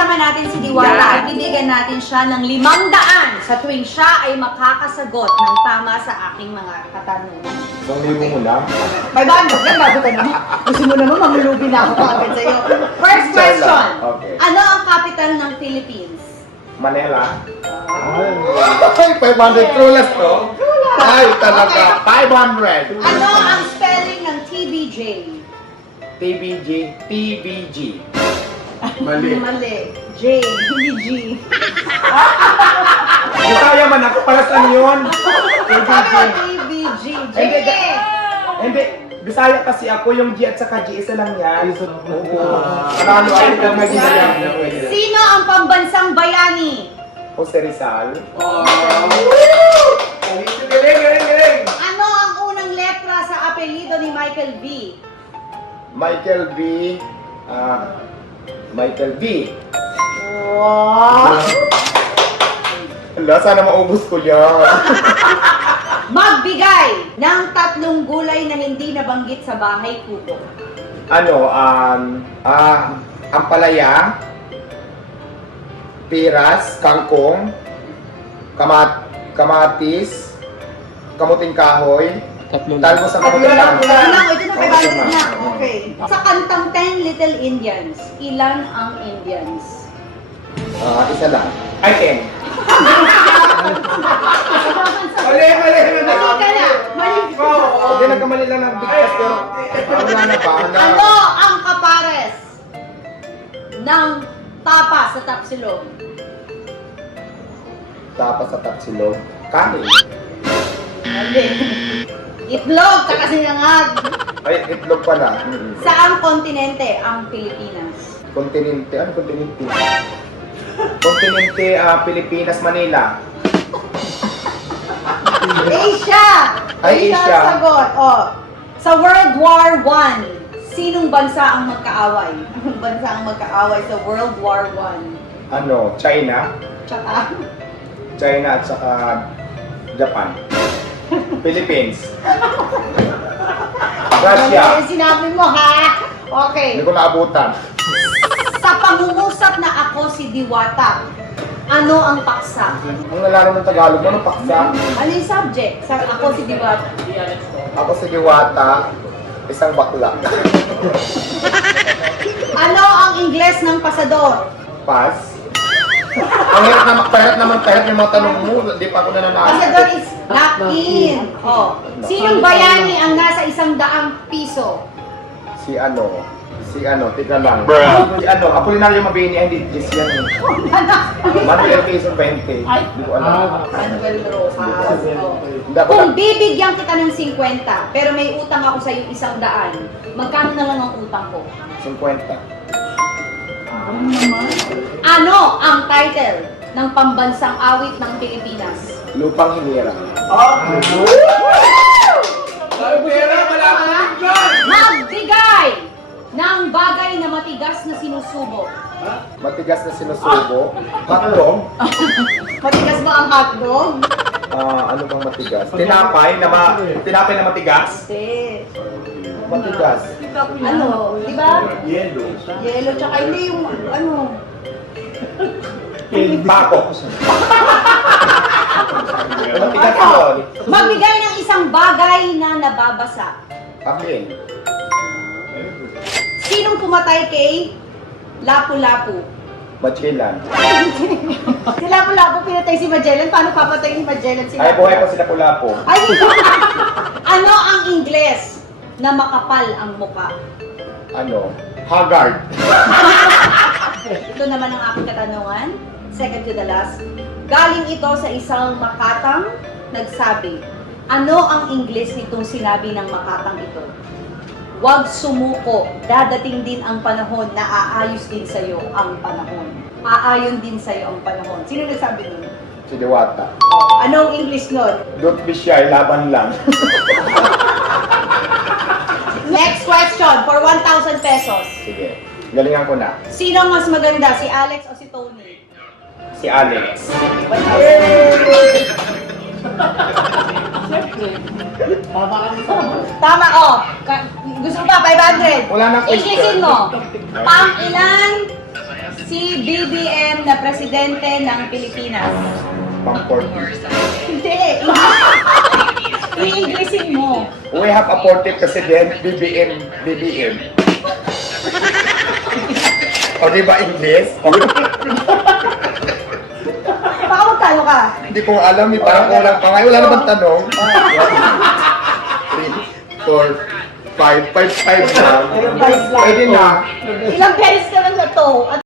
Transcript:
kasama natin si Diwata, ibibigyan natin siya ng 500 sa tuwing siya ay makakasagot ng tama sa aking mga katanungan. Isang libo mo lang? 500, yan bago ka naman. Gusto mo naman, mamulubi na ako agad sa'yo. First question, Okay. ano ang capital ng Philippines? Manila? Ay, 500 trulas to? Ay, talaga. 500. Ano ang spelling ng TBJ? TBG. Mali. Mali. J, hindi G. Bisaya man ako, para saan yun? Sabi mo TBG. J. Hindi. Bisaya kasi ako, yung G at saka G, isa lang yan. Oo. Ano ay ito mag-isayang? Sino ang pambansang bayani? Jose Rizal. Galing. Ano ang unang letra sa apelyido ni Michael B? Michael B. Wow! Hala, sana maubos ko yan. Magbigay ng 3 gulay na hindi nabanggit sa bahay kubo. Ampalaya, piras, kangkong, kamatis, kamuting kahoy, talbos ng kamuting kahoy. Ito na, 500 na. Okay. Sa kantang 10 Little Indians, ilan ang Indians? Isa lang. Ay, 10. Mali. Mali ka na! Mali ka na! Hindi, nagkamali lang ng bigkas, pero wala na pa. Ano ang kapares ng tapa sa tapsilog? Tapos sa tapsilog. Kanin. Mali. Itlog, tsaka sinangag. Ay, itlog pala. Saang kontinente ang Pilipinas? Kontinente. Ano kontinente? Kontinente, Pilipinas, Manila. Asia! Ay, Asia. ang sagot. Oh. Sa World War I, sinong bansa ang magkaaway? Anong bansa ang magkaaway sa World War I? China. Tsaka, China at saka Japan. Philippines. Russia. ano yung sinabi mo, ha? Okay. Hindi ko naabutan. Sa pangungusap na ako si Diwata, ano ang paksa? Ang nalaro ng Tagalog, ano paksa? Ano yung subject? Sa ako si Diwata. Ako si Diwata, isang bakla. Ano ang Ingles ng pasador? Pass. Ang hirap naman yung mga tanong mo, hindi pa ako nananalo. Pasador is lock in. Oh. Sinong bayani ang nasa 100 piso? Si tika lang. Si Apolinario Mabini, hindi, Jess yan. Manuel Quezon 20. Hindi ko alam. Manuel Rosas. Oh. Hindi ako Kung bibigyan kita ng 50, pero may utang ako sa iyo 100, magkano na lang ang utang ko? 50. Ano ang title ng pambansang awit ng Pilipinas? Lupang Hinira. Magbigay ng bagay na matigas na sinusubo. Matigas na sinusubo. Hotdog. Matigas ba ang hotdog? Ano bang matigas? Tinapay na matigas. Hindi. Matigas. Ano? Di ba? Yelo. Yelo, tsaka hindi yung ano. Pako. Matigas yun. Magbigay ng isang bagay na nababasa. Papel. Sinong pumatay kay Lapu-Lapu? Magellan. Si Lapu-Lapu pinatay si Magellan. Paano papatay ni Magellan si Ay, Lapu-Lapu? buhay pa sila Lapu-Lapu. Ay, ano ang Ingles na makapal ang muka? Haggard. Ito naman ang aking katanungan. Second to the last. Galing ito sa isang makatang nagsabi. Ano ang Ingles nitong sinabi ng makatang ito? Huwag sumuko, dadating din ang panahon na aayos din sa'yo ang panahon. Aayon din sa'yo ang panahon. Sino nagsabi nun? Si Diwata. Anong English nun? Don't be shy, laban lang. Next question for 1,000 pesos. Sige, galingan ko na. Sino ang mas maganda, si Alex o si Tony? Si Alex. 1,000. Tama, oh. Gusto mo pa, 500. Wala nang question. Inglesin mo. Pang ilan Si BBM na presidente ng Pilipinas. Pamport. Hindi. I-Englishin mo. We have a 40 president, BBM. O di ba English? Baka magkano ka? Hindi ko alam, parang kulang pa ngayon. Wala naman tanong. 3, 4, 5 na. Ayun, guys lang. Pwede na. Ilang beses ka lang na to. At